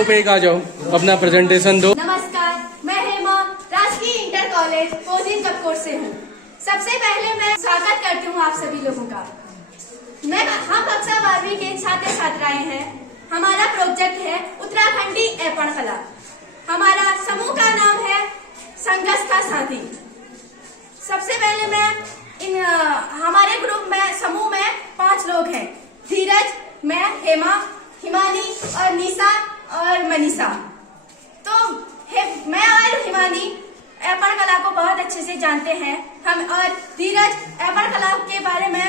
Flow पे एक आ जाओ, अपना प्रेजेंटेशन दो। नमस्कार, मैं हेमा राजकीय इंटर कॉलेज पोजिन कपकोट से हूँ। सबसे पहले मैं स्वागत करती हूँ आप सभी लोगों का। हम कक्षा 12वीं के छात्र छात्राएं हैं। हमारा प्रोजेक्ट है उत्तराखंडी ऐपण कला। हमारा समूह का नाम है संघर्ष का साथी। सबसे पहले मैं हमारे ग्रुप में समूह में 5 लोग हैं। धीरज, मैं, हेमा, हिमानी और निशा और मनीषा। तो मैं और हिमानी ऐपण कला को बहुत अच्छे से जानते हैं। हम और धीरज ऐपण कला के बारे में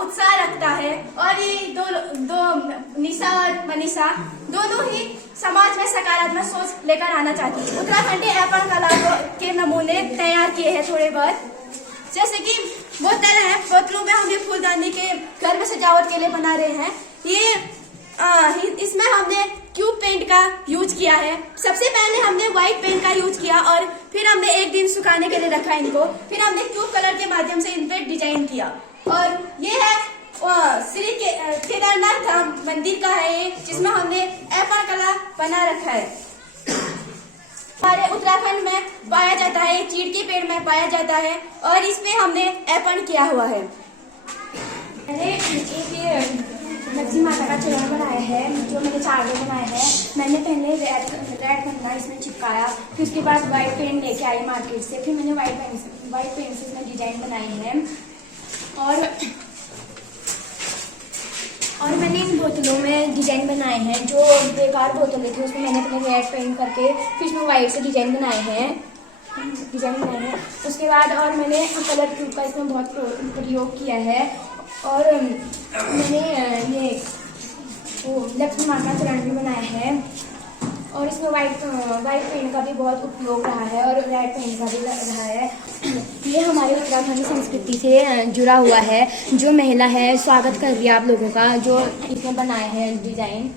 उत्साह रखता है और ये दो निशा और मनीषा दोनों ही समाज में सकारात्मक सोच लेकर आना चाहती है। उत्तराखंडी ऐपण कला के नमूने तैयार किए हैं थोड़े बहुत, जैसे कि बोतल है, बोतलों में हमने फूलदानी के घर में सजावट के लिए बना रहे हैं। ये इसमें हमने क्यूब पेंट का यूज किया है। सबसे पहले हमने व्हाइट पेंट का यूज किया और फिर हमने एक दिन सुखाने के लिए रखा इनको। फिर हमने क्यूब कलर के माध्यम से इन पे डिजाइन किया। और ये है श्री केदारनाथ धाम मंदिर का है ये, जिसमें हमने ऐपण कला बना रखा है। हमारे उत्तराखंड में पाया जाता है, चीड़ के पेड़ में पाया जाता है और इसमें हमने ऐपण किया हुआ है। मैंने एक लक्ष्मी माता का चरण बनाया है, जो मैंने 4 लोग बनाए हैं। मैंने पहले रेड पन्ना इसमें चिपकाया, फिर उसके बाद व्हाइट पेंट लेके आई मार्केट से। फिर मैंने व्हाइट पेंट से इसमें डिजाइन बनाई है और मैंने इन बोतलों में डिजाइन बनाए हैं। जो बेकार बोतलें थी उसमें मैंने अपने रेड पेंट करके फिर इसमें व्हाइट से डिजाइन बनाए हैं। उसके बाद और मैंने कलर ट्यूब का इसमें बहुत प्रयोग किया है और मैंने ये लक्ष्मी माता का चरण भी बनाया है और इसमें व्हाइट पेंट का भी बहुत उपयोग रहा है और रेड पेंट का भी रहा है। ये हमारी उत्तराखंडी संस्कृति से जुड़ा हुआ है। जो महिला है, स्वागत कर रही है आप लोगों का, जो इसमें बनाए हैं डिजाइन।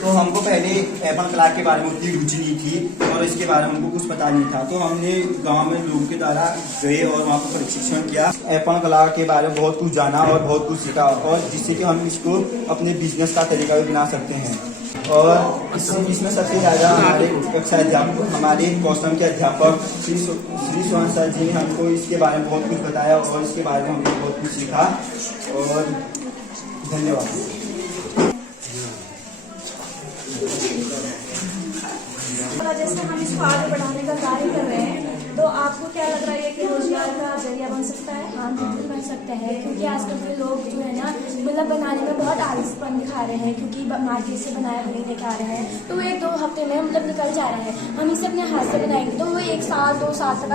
तो हमको पहले ऐपण कला के बारे में उतनी रुचि नहीं थी और इसके बारे में हमको कुछ पता नहीं था। तो हमने गांव में लोगों के द्वारा गए और वहाँ पर प्रशिक्षण किया। ऐपण कला के बारे में बहुत कुछ जाना और बहुत कुछ सीखा और जिससे कि हम इसको अपने बिजनेस का तरीका भी बना सकते हैं। और इसमें सबसे ज़्यादा हमारे कक्षा अध्यापक, हमारे कौशल के अध्यापक श्री सोहन सर जी ने हमको इसके बारे में बहुत कुछ बताया और इसके बारे में हमने बहुत कुछ सीखा और धन्यवाद। जैसे हम इसको आगे बढ़ाने का कार्य कर रहे हैं, तो आपको क्या लग रहा है कि रोजगार का जरिया बन सकता है? हाँ, बिल्कुल बन सकता है, क्योंकि आजकल के लोग जो है ना, मतलब बनाने में बहुत आलसपन दिखा रहे हैं, क्योंकि मार्केट से बनाया हुआ लेके आ रहे हैं। तो वो 1-2 हफ्ते में मतलब निकल जा रहा है। हम इसे अपने हाथ से बनाएंगे तो वो 1 साल 2 साल तक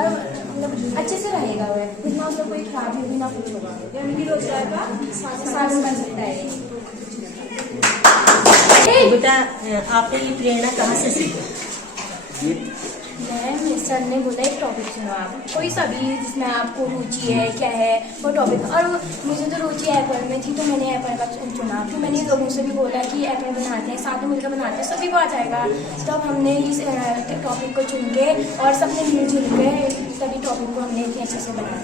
मतलब अच्छे से रहेगा। वो इतना उसका कोई खराबी होगी ना कुछ होगा, यानी रोजगार का साधन बन सकता है। बेटा, आपने ये प्रेरणा कहाँ से सीखी? मेरे सर ने बोला एक टॉपिक चुनो आप, कोई सा भी जिसमें आपको रुचि है, क्या है वो टॉपिक। और मुझे तो रुचि ऐपण में थी, तो मैंने ऐपण का चुना। फिर मैंने लोगों से भी बोला कि ऐपण बनाते हैं, साथ में मिलकर बनाते हैं, सभी को आ जाएगा। तब हमने इस टॉपिक को चुन के और सबने मिलजुल के सभी टॉपिक को हमने इतने अच्छे से बनाया।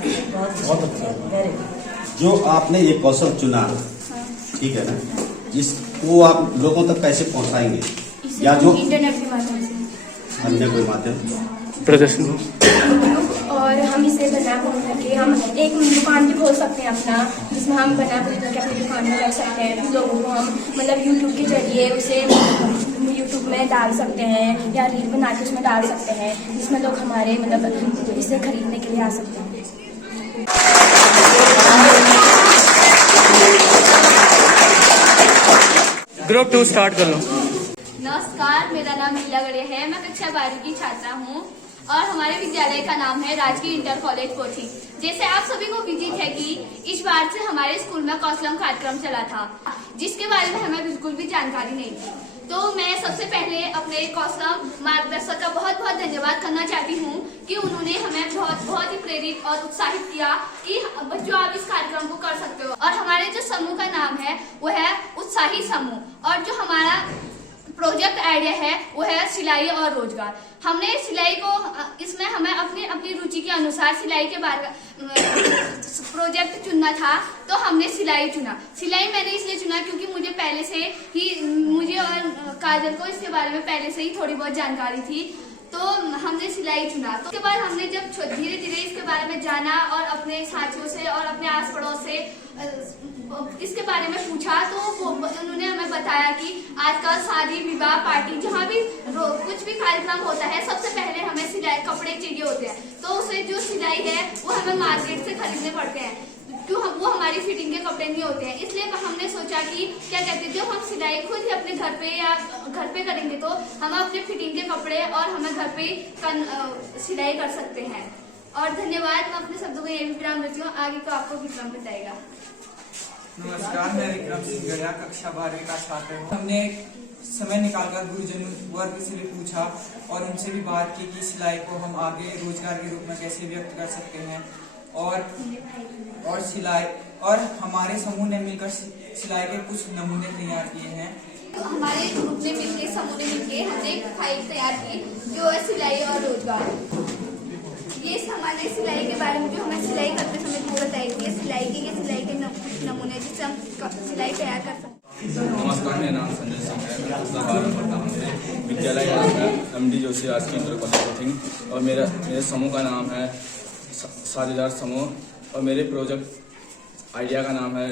बहुत अच्छा, वेरी गुड। जो आपने ये कौशल चुना, ठीक है ना, इसको आप लोगों तक कैसे पहुंचाएंगे? या जो इंटरनेट के माध्यम से, अन्य कोई माध्यम प्रदर्शन, और हम इसे बना बुन करके हम एक दुकान भी खोल सकते हैं अपना, जिसमें हम बना बुन करके अपनी दुकान में रख सकते हैं। फिर लोगों को हम मतलब यूट्यूब के जरिए उसे यूट्यूब में डाल सकते हैं या रील बना के उसमें डाल सकते हैं, जिसमें लोग हमारे मतलब इसे खरीदने के लिए आ सकते हैं। ग्रुप 2 स्टार्ट कर लो। नमस्कार, मेरा नाम मीला गड़े है। मैं कक्षा 12वीं की छात्रा हूँ और हमारे विद्यालय का नाम है राजकीय इंटर कॉलेज कोठी। जैसे आप सभी को विदित है कि इस बार से हमारे स्कूल में कौशलम कार्यक्रम चला था, जिसके बारे में हमें बिल्कुल भी जानकारी नहीं थी। तो मैं सबसे पहले अपने कौशलम मार्गदर्शक का बहुत बहुत धन्यवाद करना चाहती हूँ कि उन्होंने हमें बहुत ही प्रेरित और उत्साहित किया कि बच्चों आप इस कार्यक्रम को कर सकते हो। और हमारे जो समूह का नाम है वो है उत्साही समूह, और जो हमारा प्रोजेक्ट आइडिया है वो है सिलाई और रोजगार। हमने सिलाई को इसमें हमें अपनी अपनी रुचि के अनुसार सिलाई के बारे में प्रोजेक्ट चुनना था, तो हमने सिलाई चुना। सिलाई मैंने इसलिए चुना क्योंकि मुझे और काजल को इसके बारे में पहले से ही थोड़ी बहुत जानकारी थी, तो हमने सिलाई चुना। तो उसके बाद हमने जब धीरे धीरे इसके बारे में जाना और अपने साथियों से और अपने आस पड़ोस से इसके बारे में पूछा, तो उन्होंने हमें बताया कि आजकल शादी विवाह पार्टी जहाँ भी कुछ भी कार्यक्रम होता है, सबसे पहले हमें सिलाई कपड़े चाहिए होते हैं। तो उसे जो सिलाई है वो हमें मार्केट से खरीदने पड़ते हैं, क्यों वो हमारी फिटिंग के कपड़े नहीं होते हैं। इसलिए हमने सोचा कि क्या कहते हैं, जब हम सिलाई खुद ही अपने घर पे करेंगे तो हम अपने फिटिंग के कपड़े और हमें घर पे सिलाई कर सकते हैं। और धन्यवाद। मैं अपने शब्दों को यही विराम देती हूँ, आगे को आपको विक्रम बताएगा। नमस्कार, मैं विक्रम सिंह गढ़िया कक्षा 12वीं का छात्र हूँ। हमने समय निकालकर गुरुजन वर्ग से भी पूछा और उनसे भी बात की कि सिलाई को हम आगे रोजगार के रूप में कैसे व्यक्त कर सकते हैं, और सिलाई और हमारे समूह ने मिलकर सिलाई के कुछ नमूने तैयार किए हैं। तो हमारे ग्रुप ने मिलकर समूह ने मिलकर हमने एक फाइल तैयार की जो है सिलाई और रोजगार। ये हमारे सिलाई के बारे में जो हमें सिलाई करते समय वो बताई थी, सिलाई के नमूने जिससे हम सिलाई तैयार कर सकते हैं। नमस्कार, मेरा नाम संजय सिंह है। मैं कक्षा 12 में पढ़ता हूँ। विद्यालय का नाम है MD जोशी राजकीय इंटर कॉलेज कोचिंग, और मेरे समूह का नाम है साझेदार समूह, और मेरे प्रोजेक्ट आइडिया का नाम है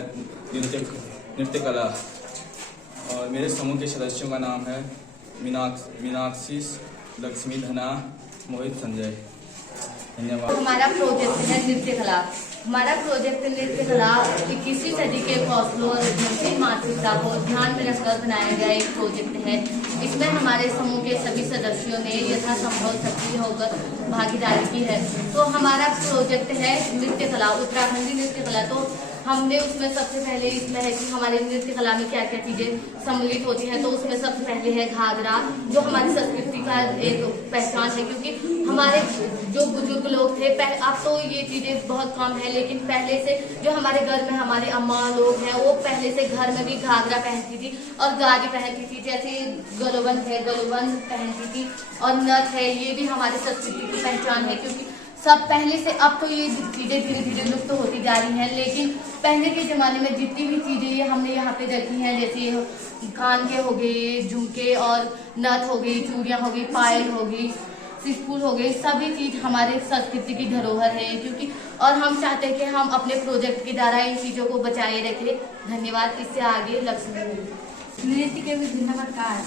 नृत्य कला, और मेरे समूह के सदस्यों का नाम है मीनाक्षी, लक्ष्मी, धना, मोहित, संजय। धन्यवाद। हमारा प्रोजेक्ट है नृत्य कला। हमारा प्रोजेक्ट नृत्य कला 21वीं सदी के कौशलों और नृत्य मानसिकता को ध्यान में रखकर बनाया गया एक प्रोजेक्ट है। इसमें हमारे समूह के सभी सदस्यों ने यथासंभव सक्रिय होकर भागीदारी की है। तो हमारा प्रोजेक्ट है नृत्य कला, उत्तराखंडी नृत्य कला। तो हमने उसमें सबसे पहले इसमें है कि हमारे नृत्य कला में क्या क्या चीजें सम्मिलित होती हैं। तो उसमें सबसे पहले है घाघरा, जो हमारी संस्कृति का एक पहचान है, क्योंकि हमारे जो बुजुर्ग लोग थे अब तो ये चीजें बहुत कम है, लेकिन पहले से जो हमारे घर में हमारे अम्मा लोग हैं वो पहले से घर में भी घाघरा पहनती थी और गाजी पहनती थी। जैसे गलोबन पहनती थी, और नथ है, ये भी हमारी संस्कृति की पहचान है। क्योंकि सब पहले से अब तो ये चीजें धीरे धीरे लुप्त होती जा रही हैं, लेकिन पहले के जमाने में जितनी भी चीजें ये हमने यहाँ पे रखी हैं, जैसे कान के हो गए, झुमके और नथ हो गई, चूड़ियाँ हो गई, पायल हो गई, सिस्फूल हो गए, सभी चीज हमारे संस्कृति की धरोहर है। क्योंकि और हम चाहते हैं कि हम अपने प्रोजेक्ट के द्वारा इन चीजों को बचाए रखें। धन्यवाद। इससे आगे लक्ष्मी। नृत्य के विभिन्न प्रकार,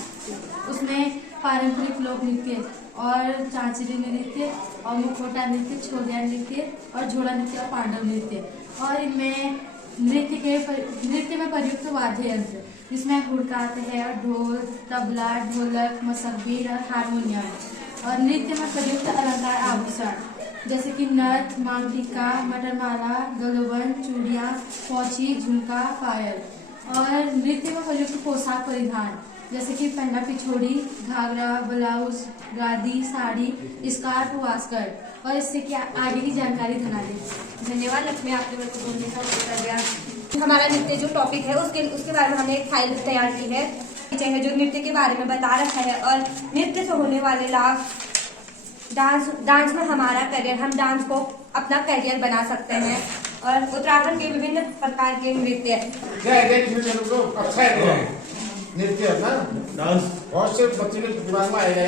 उसमें पारंपरिक लोक नृत्य और चांचरी नृत्य और मुखौटा नृत्य, छोलिया नृत्य और झोड़ा नृत्य और पांडव नृत्य। और इनमें नृत्य में प्रयुक्त वाद्य यंत्र जिसमें हुड़काते हैं और ढोल, तबला, ढोलक, मसब्बीर और हारमोनियम। और नृत्य में प्रयुक्त अलंकार आभूषण जैसे कि नथ, मांग टीका, मटरमाला, गलोबन, चूड़ियाँ, पोंची, झुमका, पायल। और नृत्य में प्रयुक्त पोशाक परिधान जैसे कि पहना पिछोड़ी, घाघरा, ब्लाउज, गादी, साड़ी, स्कार्फ, वास्कट। और इससे क्या आगे की जानकारी धना दी। धन्यवाद लक्ष्मी, आपने मेरे को बोलने का उत्तर दिया। हमारा नृत्य जो टॉपिक है उसके बारे में हमने एक फाइल तैयार की है जो नृत्य के बारे में बता रखा है, और नृत्य से होने वाले लाभ, डांस में हमारा करियर, हम डांस को अपना करियर बना सकते हैं। और उत्तराखंड के विभिन्न प्रकार के नृत्य नृत्य है ना, डांस बहुत से बच्चे के दिमाग में आएगा,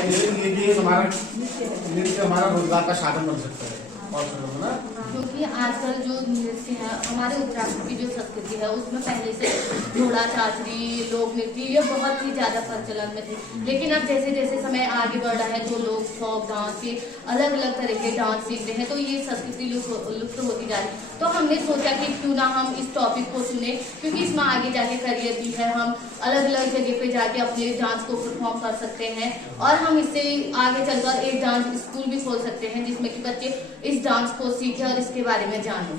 नृत्य हमारा रोजगार का साधन बन सकता है। क्योंकि आजकल जो नृत्य है हमारे उत्तराखंड की जो संस्कृति है उसमें पहले से घोड़ा, चाचरी, लोक नृत्य ये बहुत ही ज्यादा प्रचलन में थे। लेकिन अब जैसे जैसे समय आगे बढ़ रहा है तो लोग फोक डांस के अलग अलग तरह के डांस सीख रहे हैं, तो ये संस्कृति लुप्त होती जा रही है। तो हमने सोचा कि क्यों ना हम इस टॉपिक को चुने, क्योंकि इसमें आगे जाके करियर भी है, हम अलग अलग जगह पे जाके अपने डांस को परफॉर्म कर सकते हैं। और हम इससे आगे चलकर एक डांस स्कूल भी खोल सकते हैं जिसमें कि बच्चे इस डांस को सीखे और इसके बारे में जाने।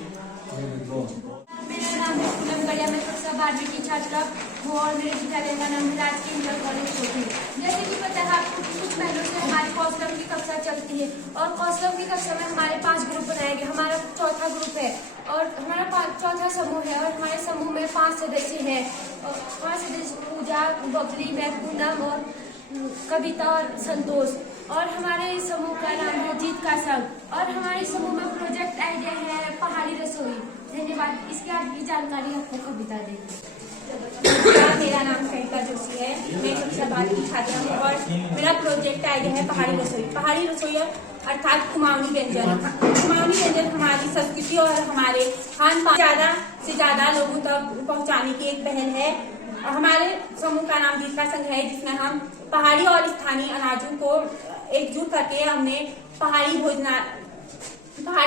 मेरा नाम है पूनम गढ़िया, मैं कक्षा 12वीं की छात्रा हूँ और मेरे विद्यालय का नाम है राजकीय इंटर कॉलेज कोचिंग। जैसे कि पता है आपको, कुछ महीनों से हमारी कौशलम की कक्षा चलती है और कौशलम की कक्षा में हमारे 5 ग्रुप बनाए गए। हमारा चौथा ग्रुप है और हमारा चौथा समूह है और हमारे समूह में 5 सदस्य हैं। 5 सदस्य पूजा, बबली, मैं, पूनम और कविता और संतोष। और हमारे समूह का नाम है जीत का संग और हमारे समूह में प्रोजेक्ट आइडिया है पहाड़ी रसोई। धन्यवाद। इसकी आगे की जानकारी आपको कविता देगी। मेरा नाम सरिता जोशी है, मैं कक्षा 12 की छात्रा हूँ और मेरा प्रोजेक्ट आइडिया है पहाड़ी रसोई। पहाड़ी रसोई अर्थात कुमाऊनी व्यंजन। कुमाऊनी व्यंजन हमारी संस्कृति और हमारे खान पान ज्यादा से ज्यादा लोगों तक पहुँचाने की एक पहल है। हमारे समूह का नाम जीत का संघ है, जिसमें हम पहाड़ी और स्थानीय अनाजों को एकजुट करके हमने पहाड़ी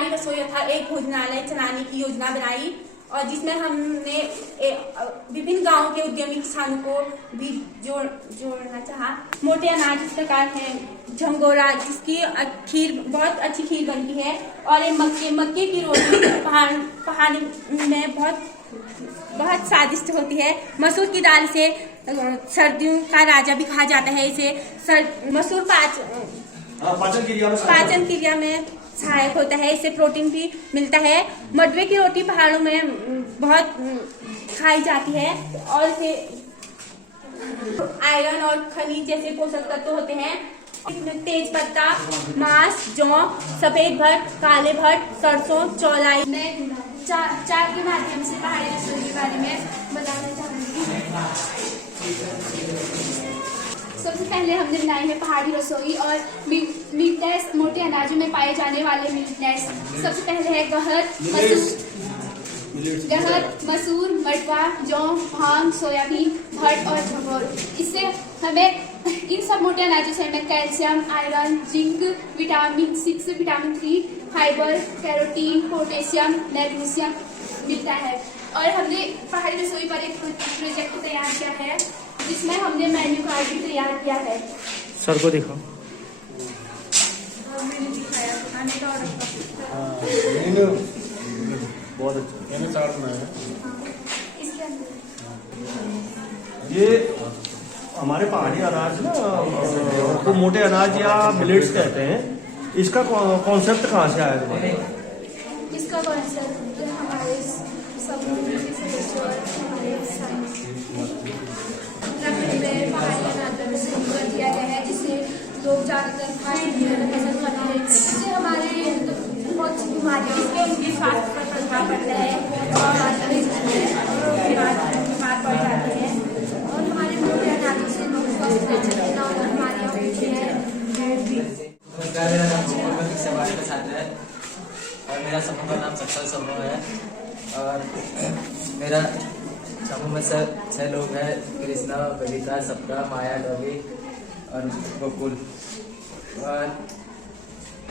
रसोई अर्थात एक भोजनालय चलाने की योजना बनाई और जिसमें हमने विभिन्न गांवों के उद्यमी किसानों को भी जोड़ना चाहा। मोटे अनाज इस प्रकार है झंगोरा, जिसकी खीर बहुत अच्छी खीर बनती है, और ये मक्के की रोटी पहाड़ी में बहुत स्वादिष्ट होती है। मसूर की दाल से सर्दियों का राजा भी कहा जाता है। इसे मसूर पाचन क्रिया में सहायक होता है, इससे प्रोटीन भी मिलता है। मडवे की रोटी पहाड़ों में बहुत खाई जाती है और इसे आयरन और खनिज जैसे पोषक तत्व होते हैं। इसमें तेज पत्ता, मांस, जौ, सफेद भट्ट, काले भट्ट, सरसों, चौलाई। मैं चार के माध्यम से पहाड़ी रसोई के बारे में बताना चाहूंगी। सबसे पहले हमने बनाई है पहाड़ी रसोई और मीटनेस मोटे अनाजों में पाए जाने वाले मीटनेस। सबसे पहले है गहर, मसूर, मटवा, जौ, भांग, सोयाबीन, भट्ट और झंगोर। इससे हमें इन सब मोटे अनाजों से हमें calcium, iron, zinc, vitamin 6, vitamin 3, fibre, carotene, potassium, magnesium मिलता है। और हमने पहाड़ी रसोई पर एक प्रोजेक्ट तैयार किया है, जिसमें हमने मेन्यू कार्ड भी तैयार किया है। सर को दिखाओ। मैंने दिखाया खाने का ऑर्डर। बहुत अच्छा, मैंने चार्ट बनाया है। इसके अंदर ये हमारे पहाड़ी अनाज ना को मोटे अनाज या मिलेट्स कहते हैं। इसका कॉन्सेप्ट कहाँ से आया? इसका कॉन्सेप्ट हमारे समूह के सदस्यों और हमारे में पहाड़ी अनाज में शुरू कर दिया गया है, जिससे लोग ज्यादातर पसंद करते हैं। इससे हमारे बहुत सी बीमारियाँ उनके स्वास्थ्य पर प्रभाव पड़ता है और बीमार पड़ जाते हैं। और हमारे मोटे अनाजों से लोग स्वस्थ रहते हैं और बीमारियाँ होती हैं। मेरा नाम मोहम्मद इकबाल का छात्र है और मेरा समूह का नाम सफल समूह है। और मेरा समूह में 6 लोग हैं, कृष्णा, बबीता, सप्ता, माया, डॉगी और गोकुल। और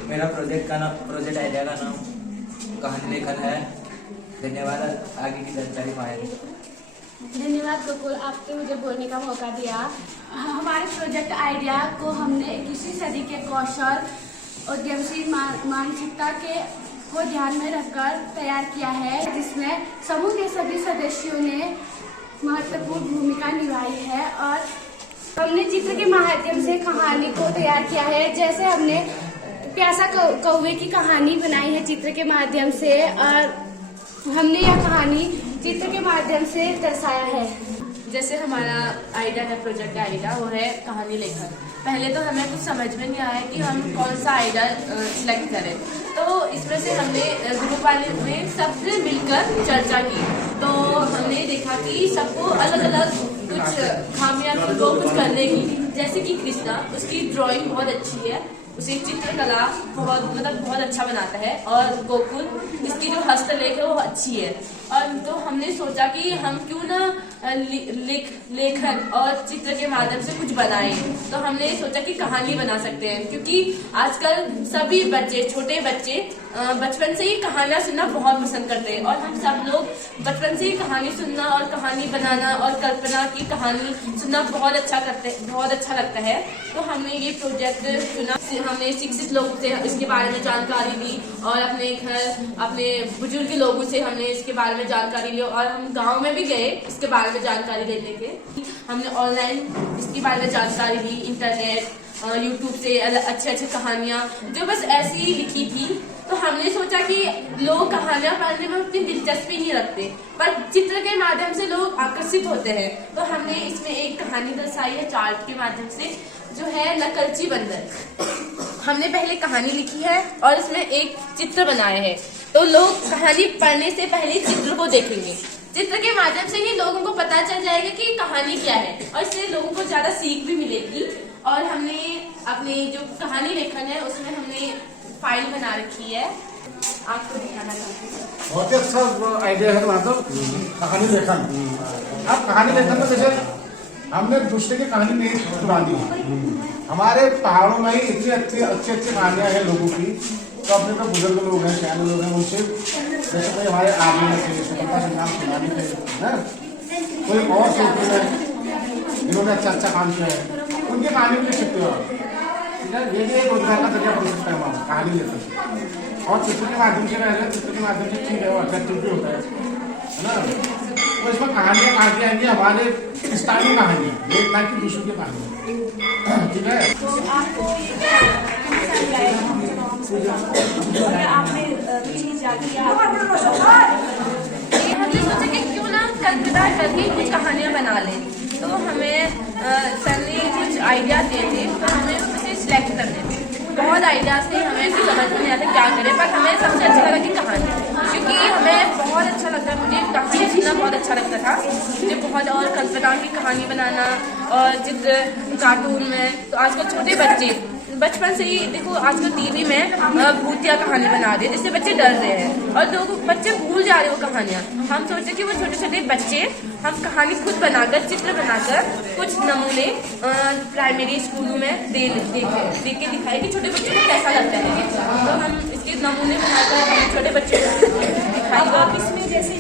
मेरा प्रोजेक्ट आइडिया का नाम कहानी लेखन है। धन्यवाद। आगे की जानकारी माया। धन्यवाद गोकुल, आपने मुझे बोलने का मौका दिया। हमारे प्रोजेक्ट आइडिया को हमने 21वीं सदी के कौशल उद्यमशील मानसिकता को ध्यान में रखकर तैयार किया है, जिसमें समूह के सभी सदस्यों ने महत्वपूर्ण भूमिका निभाई है। और हमने चित्र के माध्यम से कहानी को तैयार किया है। जैसे हमने प्यासा कौवे की कहानी बनाई है चित्र के माध्यम से, और हमने यह कहानी चित्र के माध्यम से दर्शाया है। जैसे हमारा आइडिया है, प्रोजेक्ट आइडिया, वो है कहानी लेखन। पहले तो हमें कुछ समझ में नहीं आया कि हम कौन सा आइडिया सिलेक्ट करें, तो इसमें से हमने ग्रुप वाले में सबसे मिलकर चर्चा की। तो हमने देखा कि सबको अलग अलग कुछ खामियां थी वो कुछ करने की। जैसे कि कृष्णा, उसकी ड्राइंग बहुत अच्छी है, उसे चित्रकला बहुत अच्छा बनाता है। और गोकुल, इसकी जो हस्तलेख है वो अच्छी है। और तो हमने सोचा कि हम क्यों ना लेखन और चित्र के माध्यम से कुछ बनाएं। तो हमने सोचा कि कहानी बना सकते हैं, क्योंकि आजकल सभी बच्चे, छोटे बच्चे बचपन से ही कहानियां सुनना बहुत पसंद करते हैं। और हम सब लोग बचपन से ही कहानी सुनना और कहानी बनाना और कल्पना की कहानी सुनना बहुत अच्छा लगता है। तो हमने ये प्रोजेक्ट चुना। हमने शिक्षित लोगों से इसके बारे में जानकारी ली और अपने घर, अपने बुजुर्ग लोगों से हमने इसके बारे में जानकारी ली। और हम गांव में भी गए इसके बारे में जानकारी लेने के। हमने ऑनलाइन इसके बारे में जानकारी ली, इंटरनेट, यूट्यूब से अच्छी कहानियां जो बस ऐसी ही लिखी थी। तो हमने सोचा कि लोग कहानियां पढ़ने में उतनी दिलचस्पी नहीं रखते, पर चित्र के माध्यम से लोग आकर्षित होते हैं। तो हमने इसमें एक कहानी दर्शाई है चार्ट के माध्यम से, जो है नकलची बंदर। हमने पहले कहानी लिखी है और इसमें एक चित्र बनाया है, तो लोग कहानी पढ़ने से पहले चित्र को देखेंगे। चित्र के माध्यम से ही लोगों को पता चल जाएगा कि कहानी क्या है और इससे लोगों को ज्यादा सीख भी मिलेगी। और हमने अपनी जो कहानी लेखन है उसमें हमने फाइल बना रखी है, आपको दिखाना चाहती हूँ। बहुत ही अच्छा आइडिया है तुम्हारा तो कहानी लेखन। अब कहानी लेखन में जैसे हमने दूसरे की कहानी नहीं सुनानी है, हमारे पहाड़ों में ही इतनी अच्छी कहानियां हैं लोगों की, तो अपने तो बुजुर्ग लोग हैं, सियाने लोग हैं, उनसे जैसे कोई हमारे आर्मी में थे, स्वतंत्रता संग्राम सेनानी थे ना, कोई और क्षेत्र में जिन्होंने अच्छा काम किया है, उनकी कहानी भी लिख सकते हो आप। ये भी एक रोजगार का जरिया बन सकता है वहाँ कहानी लेकर, और चित्र के माध्यम से रह रहे हैं, चित्र के माध्यम से ठीक है, वो अट्रैक्टिव भी होता है ना। तो इसमें कहानियाँ काफी आएंगी हमारे स्थानीय कहानियाँ, एक ना कि दूसरों की कहानियाँ, ठीक है। तो आपको आपने हमने सोचा कि क्यों ना कल्पना करके कुछ कहानियाँ बना लें, तो हमें सर ने कुछ आइडिया दिए थे, तो हमें उसे सिलेक्ट करने थे। बहुत आइडियाज थे, हमें कुछ समझ में नहीं आता क्या करें, पर हमें सबसे अच्छा लगा कि कहानी, क्योंकि हमें बहुत अच्छा लगता है, मुझे कहानी सुनना बहुत अच्छा लगता था। मुझे बहुत और कल्पना की कहानी बनाना और चित्र कार्टून में, तो आजकल छोटे बच्चे बचपन से ही देखो आजकल टीवी में भूतिया कहानी बना रहे हैं जिससे बच्चे डर रहे हैं और लोग बच्चे भूल जा रहे हो कहानियाँ। हम सोचे कि वो छोटे छोटे बच्चे हम कहानी खुद बनाकर चित्र बनाकर कुछ नमूने प्राइमरी स्कूलों में दे के दिखाए कि छोटे बच्चों को कैसा लगता है, तो हम इसके नमूने बनाकर छोटे बच्चे को दिखाएंगे। इसमें जैसे